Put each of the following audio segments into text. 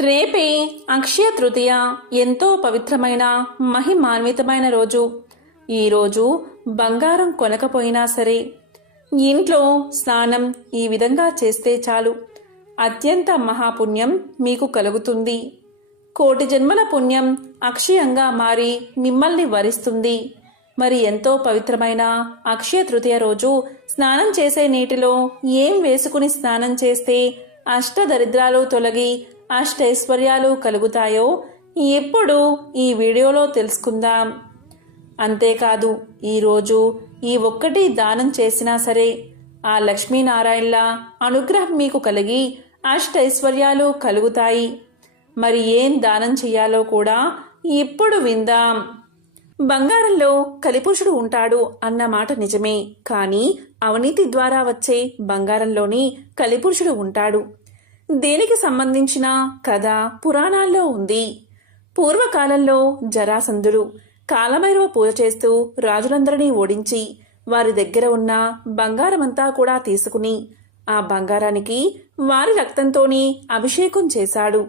రేపే అక్షయ తృతీయ ఎంతో పవిత్రమైన మహిమాన్వితమైన రోజు. ఈరోజు బంగారం కొనకపోయినా సరే ఇంట్లో స్నానం ఈ విధంగా చేస్తే చాలు. అత్యంత మహాపుణ్యం మీకు కలుగుతుంది. కోటి జన్మల పుణ్యం అక్షయంగా మారి మిమ్మల్ని వరిస్తుంది. మరి ఎంతో పవిత్రమైన అక్షయ తృతీయ రోజు స్నానం చేసే నీటిలో ఏం వేసుకుని స్నానం చేస్తే అష్టదరిద్రాలు తొలగి అష్టైశ్వర్యాలు కలుగుతాయో ఎప్పుడు ఈ వీడియోలో తెలుసుకుందాం. అంతేకాదు ఈరోజు ఈ ఒక్కటి దానం చేసినా సరే ఆ లక్ష్మీనారాయణల అనుగ్రహం మీకు కలిగి అష్టైశ్వర్యాలు కలుగుతాయి. మరి ఏం దానం చెయ్యాలో కూడా ఇప్పుడు విందాం. బంగారంలో కలిపురుషుడు ఉంటాడు అన్న మాట నిజమే కానీ అవినీతి ద్వారా వచ్చే బంగారంలోని కలిపురుషుడు ఉంటాడు. దేనికి సంబంధించిన కథ పురాణాల్లో ఉంది. పూర్వకాలంలో జరాసంధుడు కాలభైరవ పూజ చేస్తూ రాజులందరినీ ఓడించి వారి దగ్గర ఉన్న బంగారమంతా కూడా తీసుకుని ఆ బంగారానికి వారి రక్తంతోనే అభిషేకం చేశాడు.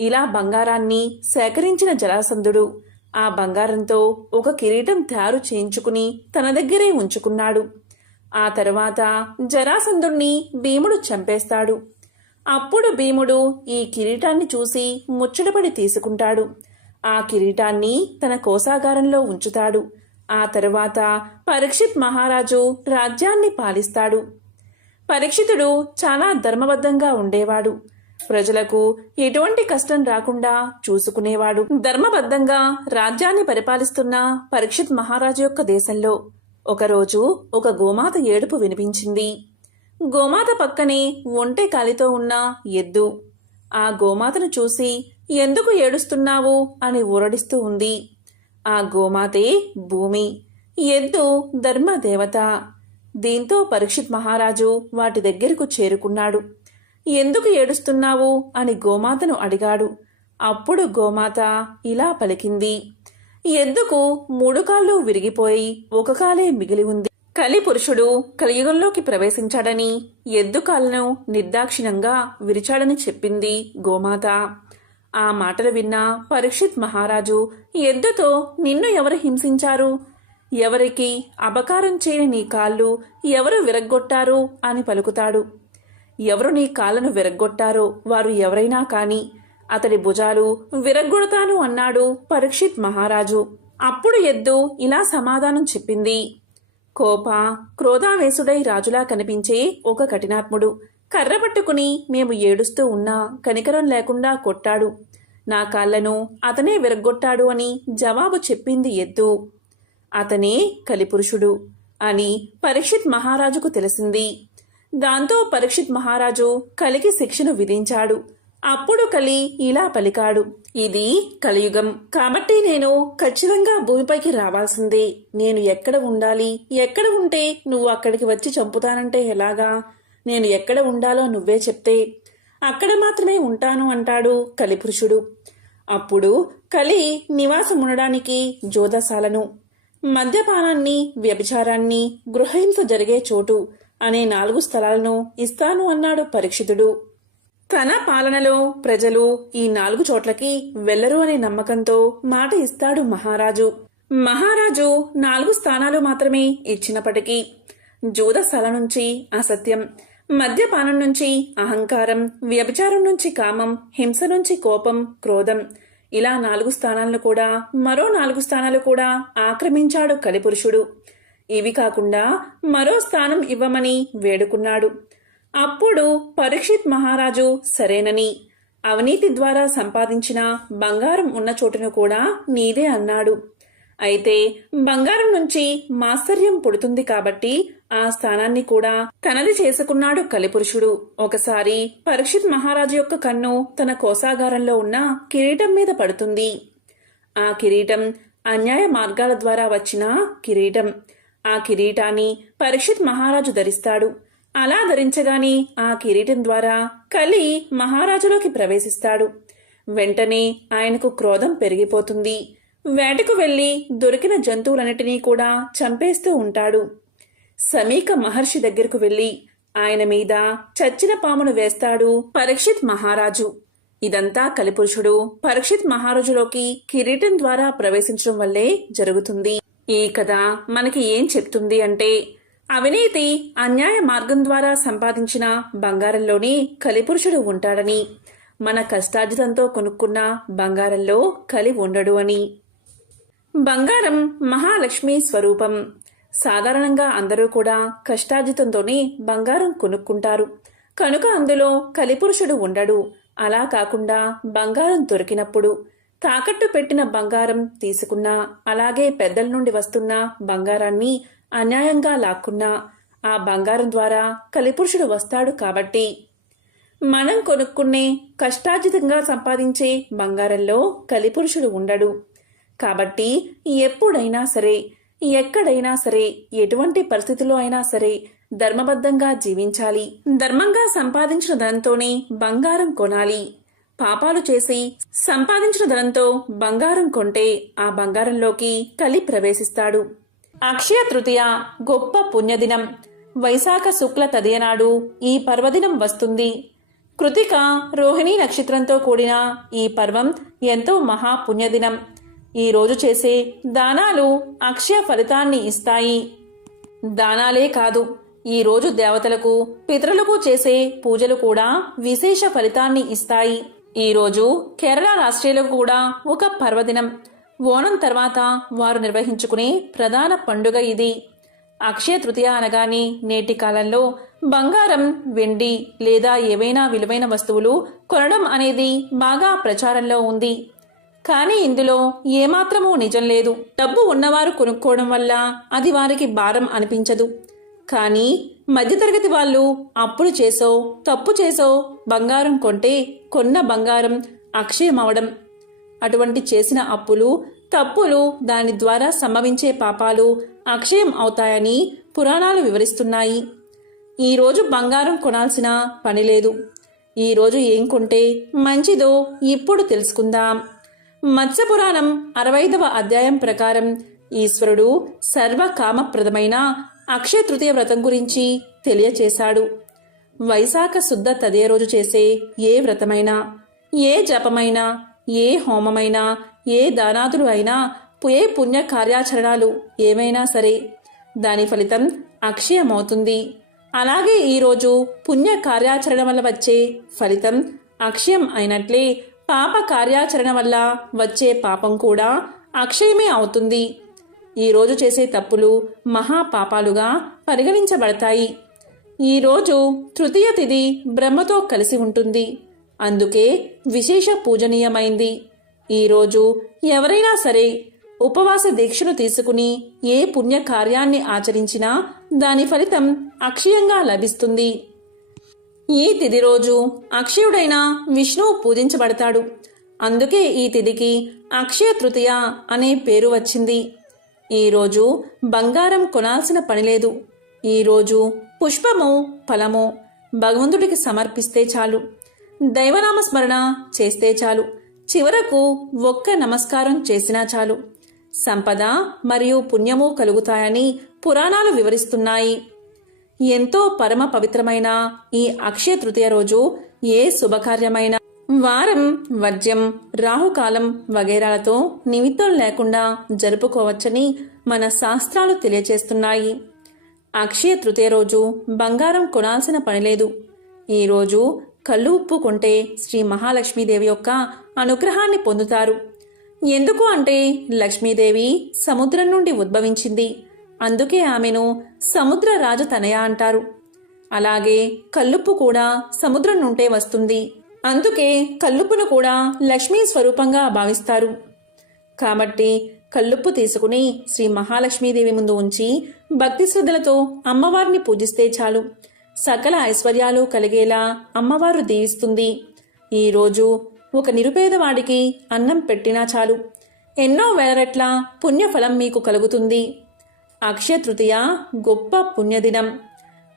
ఇలా బంగారాన్ని సేకరించిన జరాసంధుడు ఆ బంగారంతో ఒక కిరీటం తయారు చేయించుకుని తన దగ్గరే ఉంచుకున్నాడు. ఆ తరువాత జరాసంధుణ్ణి భీముడు చంపేస్తాడు. అప్పుడు భీముడు ఈ కిరీటాన్ని చూసి ముచ్చటపడి తీసుకుంటాడు. ఆ కిరీటాన్ని తన కోసాగారంలో ఉంచుతాడు. ఆ తరువాత పరీక్షిత్ మహారాజు రాజ్యాన్ని పాలిస్తాడు. పరీక్షితుడు చాలా ధర్మబద్ధంగా ఉండేవాడు. ప్రజలకు ఎటువంటి కష్టం రాకుండా చూసుకునేవాడు. ధర్మబద్ధంగా రాజ్యాన్ని పరిపాలిస్తున్న పరీక్షిత్ మహారాజు యొక్క దేశంలో. ఒకరోజు ఒక గోమాత ఏడుపు వినిపించింది. గోమాత పక్కనే ఒంటె కాలితో ఉన్న ఎద్దు. ఆ గోమాతను చూసి ఎందుకు ఏడుస్తున్నావు? అని ఊరడిస్తూ ఉంది. ఆ గోమాతే భూమి. ఎద్దు ధర్మదేవత. దీంతో పరీక్షిత్ మహారాజు వాటి దగ్గరకు చేరుకున్నాడు. ఎందుకు ఏడుస్తున్నావు? అని గోమాతను అడిగాడు. అప్పుడు గోమాత ఇలా పలికింది. ఎద్దుకు మూడు కాళ్ళు విరిగిపోయి ఒక కాలే మిగిలి ఉంది. కలి పురుషుడు కలియుగంలోకి ప్రవేశించాడని ఎద్దు కాళ్ళను నిర్దాక్షిణంగా విరిచాడని చెప్పింది గోమాత. ఆ మాటలు విన్న పరీక్షిత్ మహారాజు ఎద్దుతో నిన్ను ఎవరు హింసించారు? ఎవరికి అపకారం చేయని నీ కాళ్ళు ఎవరు విరగ్గొట్టారు? అని పలుకుతాడు. ఎవరు నీ కాళ్ళను విరగ్గొట్టారో వారు ఎవరైనా కాని అతడి భుజాలు విరగ్గొడతాను అన్నాడు పరీక్షిత్ మహారాజు. అప్పుడు ఎద్దు ఇలా సమాధానం చెప్పింది. కోప క్రోధావేశుడై రాజులా కనిపించే ఒక కఠినాత్ముడు. కర్ర పట్టుకుని మేము ఏడుస్తూ ఉన్నా కనికరం లేకుండా కొట్టాడు. నా కాళ్ళను అతనే విరగ్గొట్టాడు అని జవాబు చెప్పింది ఎద్దు. అతనే కలిపురుషుడు అని పరీక్షిత్ మహారాజుకు తెలిసింది. దాంతో పరీక్షిత్ మహారాజు కలికి శిక్షను విధించాడు. అప్పుడు కలి ఇలా పలికాడు ఇది కలియుగం. కాబట్టి నేను ఖచ్చితంగా భూమిపైకి రావాల్సిందే. నేను ఎక్కడ ఉండాలి? ఎక్కడ ఉంటే నువ్వు అక్కడికి వచ్చి చంపుతానంటే ఎలాగా? నేను ఎక్కడ ఉండాలో నువ్వే చెప్తే. అక్కడ మాత్రమే ఉంటాను అంటాడు కలిపురుషుడు. అప్పుడు కలి నివాసం ఉండడానికి జోదశాలను మద్యపానాన్ని వ్యభిచారాన్ని గృహహింస జరిగే చోటు అనే నాలుగు స్థలాలను ఇస్తాను అన్నాడు పరీక్షితుడు. తన పాలనలో ప్రజలు ఈ నాలుగు చోట్లకి వెళ్ళరు అనే నమ్మకంతో మాట ఇస్తాడు మహారాజు. మహారాజు నాలుగు స్థానాలు మాత్రమే ఇచ్చినప్పటికీ జూదస్థల నుంచి అసత్యం మద్యపానం నుంచి అహంకారం వ్యభిచారం నుంచి కామం హింస నుంచి కోపం క్రోధం ఇలా నాలుగు స్థానాలను కూడా మరో నాలుగు స్థానాలు కూడా ఆక్రమించాడు కలిపురుషుడు ఇవి కాకుండా మరో స్థానం ఇవ్వమని వేడుకున్నాడు. అప్పుడు పరీక్షిత్ మహారాజు సరేనని. అవినీతి ద్వారా సంపాదించిన బంగారం ఉన్న చోటును కూడా నీదే అన్నాడు. అయితే బంగారం నుంచి మాత్సర్యం పుడుతుంది కాబట్టి ఆ స్థానాన్ని కూడా తనది చేసుకున్నాడు కలిపురుషుడు. ఒకసారి పరీక్షిత్ మహారాజు యొక్క కన్ను తన కోసాగారంలో ఉన్న కిరీటం మీద పడుతుంది. ఆ కిరీటం అన్యాయ మార్గాల ద్వారా వచ్చిన కిరీటం. ఆ కిరీటాన్ని పరీక్షిత్ మహారాజు ధరిస్తాడు. అలా ధరించగానే ఆ కిరీటం ద్వారా కలి మహారాజులోకి ప్రవేశిస్తాడు. వెంటనే ఆయనకు క్రోధం పెరిగిపోతుంది. వేటకు వెళ్ళి దొరికిన జంతువులన్నిటినీ కూడా చంపేస్తూ ఉంటాడు. సమీక మహర్షి దగ్గరకు వెళ్ళి ఆయన మీద చచ్చిన పామును వేస్తాడు పరీక్షిత్ మహారాజు. ఇదంతా కలిపురుషుడు పరీక్షిత్ మహారాజులోకి కిరీటం ద్వారా ప్రవేశించడం వల్లే జరుగుతుంది. ఈ కథ మనకి ఏం చెప్తుంది అంటే అవినీతి అన్యాయ మార్గం ద్వారా సంపాదించిన బంగారంలోనే కలిపురుషుడు ఉంటాడని మన కష్టార్జితంతో కొనుక్కున్న బంగారంలో కలి ఉండడు అని. బంగారం మహాలక్ష్మి స్వరూపం. సాధారణంగా అందరూ కూడా కష్టార్జితంతోనే బంగారం కొనుక్కుంటారు. కనుక అందులో కలిపురుషుడు ఉండడు. అలా కాకుండా బంగారం దొరికినప్పుడు తాకట్టు పెట్టిన బంగారం తీసుకున్నా అలాగే పెద్దల నుండి వస్తున్న బంగారాన్ని అన్యాయంగా లాక్కున్నా ఆ బంగారం ద్వారా కలిపురుషుడు వస్తాడు కాబట్టి మనం కొనుక్కునే కష్టార్జితంగా సంపాదించే బంగారంలో కలిపురుషుడు ఉండడు. కాబట్టి ఎప్పుడైనా సరే ఎక్కడైనా సరే ఎటువంటి పరిస్థితిలో అయినా సరే ధర్మబద్ధంగా జీవించాలి. ధర్మంగా సంపాదించిన ధనంతోనే బంగారం కొనాలి. పాపాలు చేసి సంపాదించిన ధనంతో బంగారం కొంటే ఆ బంగారంలోకి కలి ప్రవేశిస్తాడు. అక్షయ తృతీయ గొప్ప పుణ్యదినం. వైశాఖ శుక్ల తదియనాడు ఈ పర్వదినం వస్తుంది. కృతిక రోహిణి నక్షత్రంతో కూడిన ఈ పర్వం ఎంతో మహాపుణ్యదినం ఈరోజు చేసే దానాలు అక్షయ ఫలితాన్ని ఇస్తాయి. దానాలే కాదు ఈ రోజు దేవతలకు పితరులకు చేసే పూజలు కూడా విశేష ఫలితాన్ని ఇస్తాయి. ఈ రోజు కేరళ రాష్ట్రీయులకు కూడా ఒక పర్వదినం. ఓణం తర్వాత వారు నిర్వహించుకునే ప్రధాన పండుగ ఇది. అక్షయ తృతీయ అనగానే నేటి కాలంలో బంగారం వెండి లేదా ఏవైనా విలువైన వస్తువులు కొనడం అనేది బాగా ప్రచారంలో ఉంది. కానీ ఇందులో ఏమాత్రమూ నిజం లేదు. డబ్బు ఉన్నవారు కొనుక్కోవడం వల్ల అది వారికి భారం అనిపించదు. కానీ మధ్యతరగతి వాళ్ళు అప్పులు చేసో తప్పు చేసో బంగారం కొంటే కొన్న బంగారం అక్షయమవడం. అటువంటి చేసిన అప్పులు తప్పులు దాని ద్వారా సంభవించే పాపాలు అక్షయం అవుతాయని పురాణాలు వివరిస్తున్నాయి. ఈరోజు బంగారం కొనాల్సిన పని లేదు. ఈరోజు ఏం కొంటే మంచిదో ఇప్పుడు తెలుసుకుందాం. మత్స్యపురాణం అరవైదవ అధ్యాయం ప్రకారం ఈశ్వరుడు సర్వకామప్రదమైన అక్షయ తృతీయ వ్రతం గురించి తెలియచేశాడు. వైశాఖ శుద్ధ తదే రోజు చేసే ఏ వ్రతమైనా ఏ జపమైనా ఏ హోమమైనా ఏ దానాదులు అయినా ఏ పుణ్య కార్యాచరణాలు ఏమైనా సరే దాని ఫలితం అక్షయమవుతుంది. అలాగే ఈరోజు పుణ్య కార్యాచరణ వల్ల వచ్చే ఫలితం అక్షయం అయినట్లే పాప కార్యాచరణ వల్ల వచ్చే పాపం కూడా అక్షయమే అవుతుంది. ఈరోజు చేసే తప్పులు మహాపాపాలుగా పరిగణించబడతాయి. ఈరోజు తృతీయ తిథి బ్రహ్మతో కలిసి ఉంటుంది. అందుకే విశేష పూజనీయమైంది. ఈరోజు ఎవరైనా సరే ఉపవాస దీక్షను తీసుకుని ఏ పుణ్య కార్యాన్ని ఆచరించినా దాని ఫలితం అక్షయంగా లభిస్తుంది. ఈ తిది రోజు అక్షయుడైన విష్ణువు పూజించబడతాడు. అందుకే ఈ తిదికి అక్షయ తృతీయ అనే పేరు వచ్చింది. ఈరోజు బంగారం కొనాల్సిన పని లేదు. ఈరోజు పుష్పము ఫలము భగవంతుడికి సమర్పిస్తే చాలు. దైవనామ స్మరణ చేస్తే చాలు. చివరకు ఒక్క నమస్కారం చేసినా చాలు. సంపద మరియు పుణ్యము కలుగుతాయని పురాణాలు వివరిస్తున్నాయి. ఎంతో పరమ పవిత్రమైన ఈ అక్షయ తృతీయ రోజు ఏ శుభకార్యమైన? వారం వర్జ్యం రాహుకాలం వగైరాలతో నిమిత్తం లేకుండా జరుపుకోవచ్చని మన శాస్త్రాలు తెలియచేస్తున్నాయి. అక్షయ తృతీయ రోజు బంగారం కొనాల్సిన పనిలేదు ఈరోజు కళ్ళు ఉప్పు కొంటే శ్రీ మహాలక్ష్మీదేవి యొక్క అనుగ్రహాన్ని పొందుతారు. ఎందుకు అంటే లక్ష్మీదేవి సముద్రం నుండి ఉద్భవించింది. అందుకే ఆమెను సముద్ర రాజు తనయ అంటారు. అలాగే కల్లుప్పు కూడా సముద్రం నుండే వస్తుంది. అందుకే కల్లుప్పును కూడా లక్ష్మీ స్వరూపంగా భావిస్తారు. కాబట్టి కల్లుప్పు తీసుకుని శ్రీ మహాలక్ష్మీదేవి ముందు ఉంచి భక్తి శ్రద్ధలతో అమ్మవారిని పూజిస్తే చాలు. సకల ఐశ్వర్యాలు కలిగేలా అమ్మవారు దీవిస్తుంది. ఈరోజు ఒక నిరుపేదవాడికి అన్నం పెట్టినా చాలు. ఎన్నో వేలరెట్ల పుణ్యఫలం మీకు కలుగుతుంది. అక్షయ తృతీయ గొప్ప పుణ్యదినం.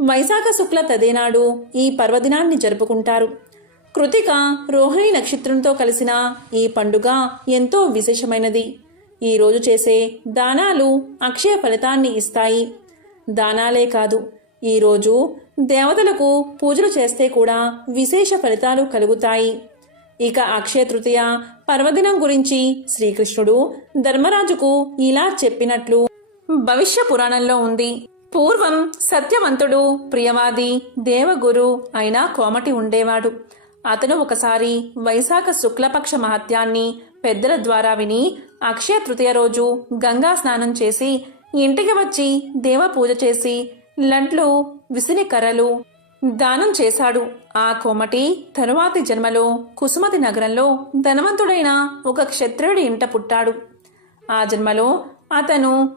వైశాఖ శుక్ల తదేనాడు ఈ పర్వదినాన్ని జరుపుకుంటారు. కృతిక రోహిణి నక్షత్రంతో కలిసిన ఈ పండుగ ఎంతో విశేషమైనది. ఈరోజు చేసే దానాలు అక్షయ ఫలితాన్ని ఇస్తాయి. దానాలే కాదు ఈరోజు దేవతలకు పూజలు చేస్తే కూడా విశేష ఫలితాలు కలుగుతాయి. ఇక అక్షయ తృతీయ పర్వదినం గురించి శ్రీకృష్ణుడు ధర్మరాజుకు ఇలా చెప్పినట్లు భవిష్య పురాణంలో ఉంది. పూర్వం సత్యవంతుడు ప్రియవాది దేవగురు అయిన కోమటి ఉండేవాడు. అతను ఒకసారి వైశాఖ శుక్లపక్ష మహత్యాన్ని పెద్దల ద్వారా విని అక్షయ తృతీయ రోజు గంగా స్నానం చేసి ఇంటికి వచ్చి దేవ పూజ చేసి లంట్లు విసిని కర్రలు దానం చేశాడు. ఆ కోమటి తరువాతి జన్మలో కుసుమతి నగరంలో ధనవంతుడైన ఒక క్షత్రియుడి ఇంట పుట్టాడు. ఆ జన్మలో అతను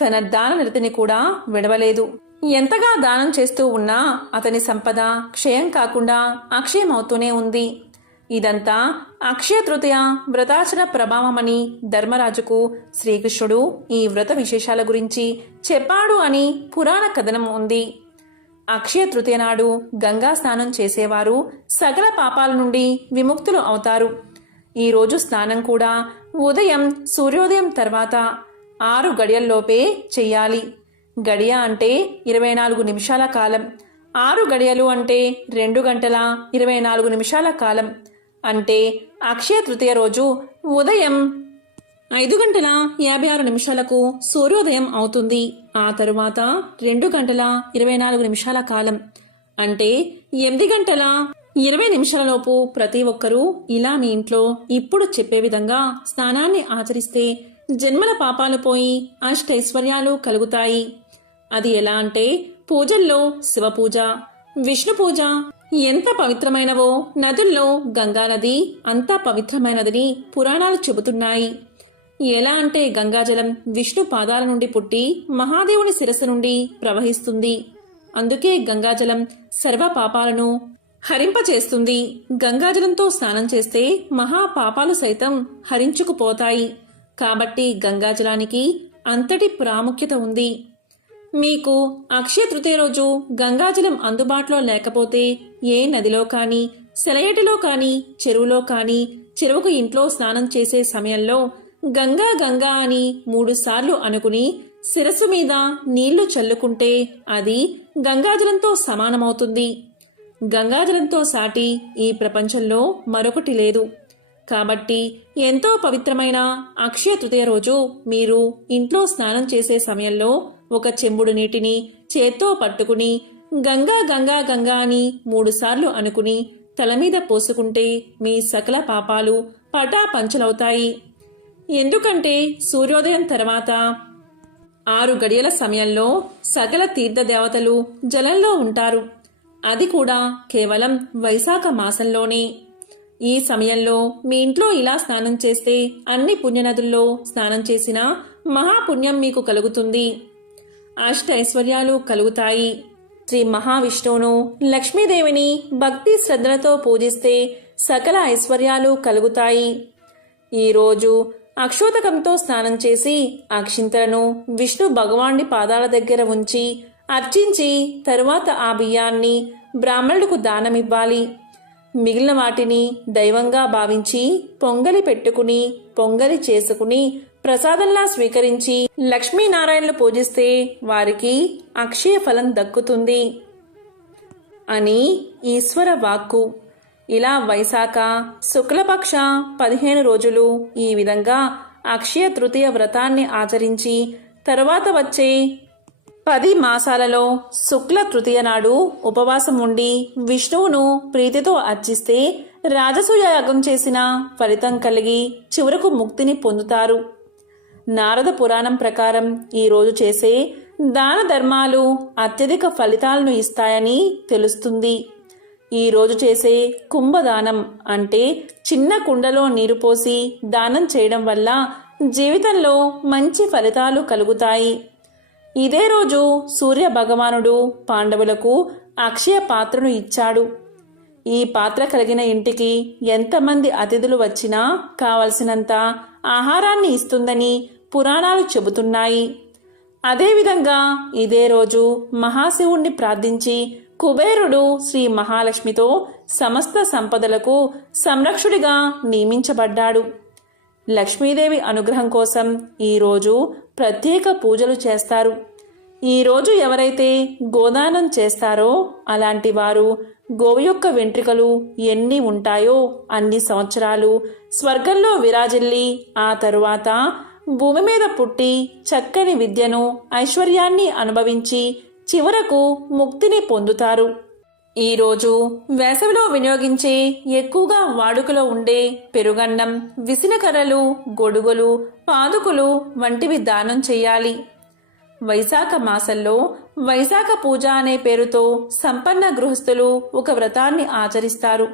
తన దాన నిరతిని కూడా విడవలేదు. ఎంతగా దానం చేస్తూ ఉన్నా అతని సంపద క్షయం కాకుండా అక్షయమవుతూనే ఉంది. ఇదంతా అక్షయ తృతీయ వ్రతాచరణ ప్రభావమని ధర్మరాజుకు శ్రీకృష్ణుడు ఈ వ్రత విశేషాల గురించి చెప్పాడు అని పురాణ కథనం ఉంది. అక్షయ తృతీయ నాడు గంగా స్నానం చేసేవారు సకల పాపాల నుండి విముక్తులు అవుతారు. ఈరోజు స్నానం కూడా ఉదయం సూర్యోదయం తర్వాత ఆరు గడియల్లోపే చెయ్యాలి. గడియ అంటే ఇరవై నాలుగు నిమిషాల కాలం. ఆరు గడియలు అంటే రెండు గంటల ఇరవై నాలుగు నిమిషాల కాలం. అంటే అక్షయ తృతీయ రోజు ఉదయం ఐదు గంటల యాభై ఆరు నిమిషాలకు సూర్యోదయం అవుతుంది. ఆ తరువాత రెండు గంటల ఇరవై నాలుగు నిమిషాల కాలం. అంటే ఎనిమిది గంటల ఇరవై నిమిషాలలోపు ప్రతి ఒక్కరూ ఇలా మీ ఇంట్లో ఇప్పుడు చెప్పే విధంగా స్నానాన్ని ఆచరిస్తే జన్మల పాపాలు పోయి అష్టైశ్వర్యాలు కలుగుతాయి. అది ఎలా అంటే పూజల్లో శివ పూజ విష్ణు పూజ ఎంత పవిత్రమైనవో నదుల్లో గంగా నది పవిత్రమైనదని పురాణాలు చెబుతున్నాయి. ఎలా అంటే గంగాజలం విష్ణు పాదాల నుండి పుట్టి మహాదేవుని శిరస్సు నుండి ప్రవహిస్తుంది. అందుకే గంగాజలం సర్వ పాపాలను హరింపచేస్తుంది. గంగాజలంతో స్నానం చేస్తే మహా పాపాలు సైతం హరించుకుపోతాయి. కాబట్టి గంగాజలానికి అంతటి ప్రాముఖ్యత ఉంది. మీకు అక్షయ తృతీయ రోజు గంగాజలం అందుబాటులో లేకపోతే ఏ నదిలో కానీ సెలయేటిలో కానీ చెరువులో కానీ చెరువుకు ఇంట్లో స్నానం చేసే సమయంలో గంగా గంగా అని మూడుసార్లు అనుకుని శిరస్సు మీద నీళ్ళు చల్లుకుంటే అది గంగాజలంతో సమానమవుతుంది. గంగాజలంతో సాటి ఈ ప్రపంచంలో మరొకటి లేదు. కాబట్టి ఎంతో పవిత్రమైన అక్షయ తృతీయ రోజు మీరు ఇంట్లో స్నానం చేసే సమయంలో ఒక చెంబుడు నీటిని చేత్తో పట్టుకుని గంగా గంగా గంగా అని మూడుసార్లు అనుకుని తల మీద పోసుకుంటే మీ సకల పాపాలు పటా పంచలవుతాయి ఎందుకంటే సూర్యోదయం తర్వాత ఆరు గడియల సమయంలో సకల తీర్థదేవతలు జలంలో ఉంటారు. అది కూడా కేవలం వైశాఖ మాసంలోనే. ఈ సమయంలో మీ ఇంట్లో ఇలా స్నానం చేస్తే అన్ని పుణ్యనదుల్లో స్నానం చేసిన మహాపుణ్యం మీకు కలుగుతుంది. అష్ట ఐశ్వర్యాలు కలుగుతాయి. శ్రీ మహావిష్ణువును లక్ష్మీదేవిని భక్తి శ్రద్ధలతో పూజిస్తే సకల ఐశ్వర్యాలు కలుగుతాయి. ఈరోజు అక్షోతకంతో స్నానం చేసి అక్షింతలను విష్ణు భగవాన్ని పాదాల దగ్గర ఉంచి అర్చించి తరువాత ఆ బియ్యాన్ని బ్రాహ్మణులకు దానమివ్వాలి. మిగిలిన వాటిని దైవంగా భావించి పొంగలి పెట్టుకుని పొంగలి చేసుకుని ప్రసాదంలా స్వీకరించి లక్ష్మీనారాయణలు పూజిస్తే వారికి అక్షయ ఫలం దక్కుతుంది. అని ఈశ్వర వాక్కు. ఇలా వైశాఖ శుక్లపక్ష పదిహేను రోజులు ఈ విధంగా అక్షయ తృతీయ వ్రతాన్ని ఆచరించి తరువాత వచ్చే పది మాసాలలో శుక్ల తృతీయ నాడు ఉపవాసం ఉండి విష్ణువును ప్రీతితో అర్చిస్తే రాజసూయ యాగం చేసిన ఫలితం కలిగి చివరకు ముక్తిని పొందుతారు. నారద పురాణం ప్రకారం ఈరోజు చేసే దాన ధర్మాలు అత్యధిక ఫలితాలను ఇస్తాయని తెలుస్తుంది. ఈరోజు చేసే కుంభదానం అంటే చిన్న కుండలో నీరు పోసి దానం చేయడం వల్ల జీవితంలో మంచి ఫలితాలు కలుగుతాయి. ఇదే రోజు సూర్య భగవానుడు పాండవులకు అక్షయ పాత్రను ఇచ్చాడు. ఈ పాత్ర కలిగిన ఇంటికి ఎంతమంది అతిథులు వచ్చినా కావలసినంత ఆహారాన్ని ఇస్తుందని పురాణాలు చెబుతున్నాయి. అదేవిధంగా ఇదే రోజు మహాశివుణ్ణి ప్రార్థించి కుబేరుడు శ్రీ మహాలక్ష్మితో సమస్త సంపదలకు సంరక్షుడిగా నియమించబడ్డాడు. లక్ష్మీదేవి అనుగ్రహం కోసం ఈరోజు ప్రత్యేక పూజలు చేస్తారు. ఈరోజు ఎవరైతే గోదానం చేస్తారో అలాంటి వారు గోవు యొక్క వెంట్రుకలు ఎన్ని ఉంటాయో అన్ని సంవత్సరాలు స్వర్గంలో విరాజిల్లి ఆ తరువాత భూమి మీద పుట్టి చక్కని విద్యను ఐశ్వర్యాన్ని అనుభవించి చివరకు ముక్తిని పొందుతారు. ఈరోజు వేసవిలో వినియోగించే ఎక్కువగా వాడుకలో ఉండే పెరుగన్నం విసినకర్రలు గొడుగులు పాదుకులు వంటివి దానం చేయాలి. వైశాఖ మాసంలో వైశాఖ పూజ అనే పేరుతో సంపన్న గృహస్థులు ఒక వ్రతాన్ని ఆచరిస్తారు.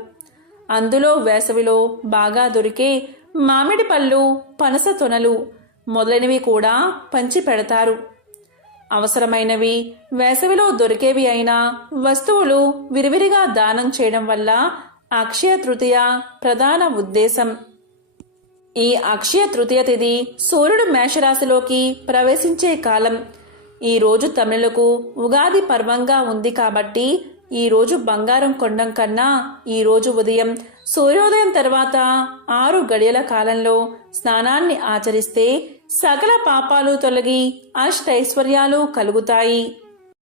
అందులో వేసవిలో బాగా దొరికే మామిడి పళ్ళు పనస తొనలు మొదలైనవి కూడా పంచి పెడతారు అవసరమైనవి వేసవిలో దొరికేవి అయినా వస్తువులు విరివిరిగా దానం చేయడం వల్ల అక్షయ తృతీయ ప్రధాన ఉద్దేశం. ఈ అక్షయ తృతీయ తిథి సూర్యుడు మేషరాశిలోకి ప్రవేశించే కాలం. ఈ రోజు తమిళులకు ఉగాది పర్వంగా ఉంది కాబట్టి ఈ రోజు బంగారం కొండం కన్నా ఈ రోజు ఉదయం సూర్యోదయం తర్వాత ఆరు గడియల కాలంలో స్నానాన్ని ఆచరిస్తే సకల పాపాలు తొలగి అష్టైశ్వర్యాలు కలుగుతాయి.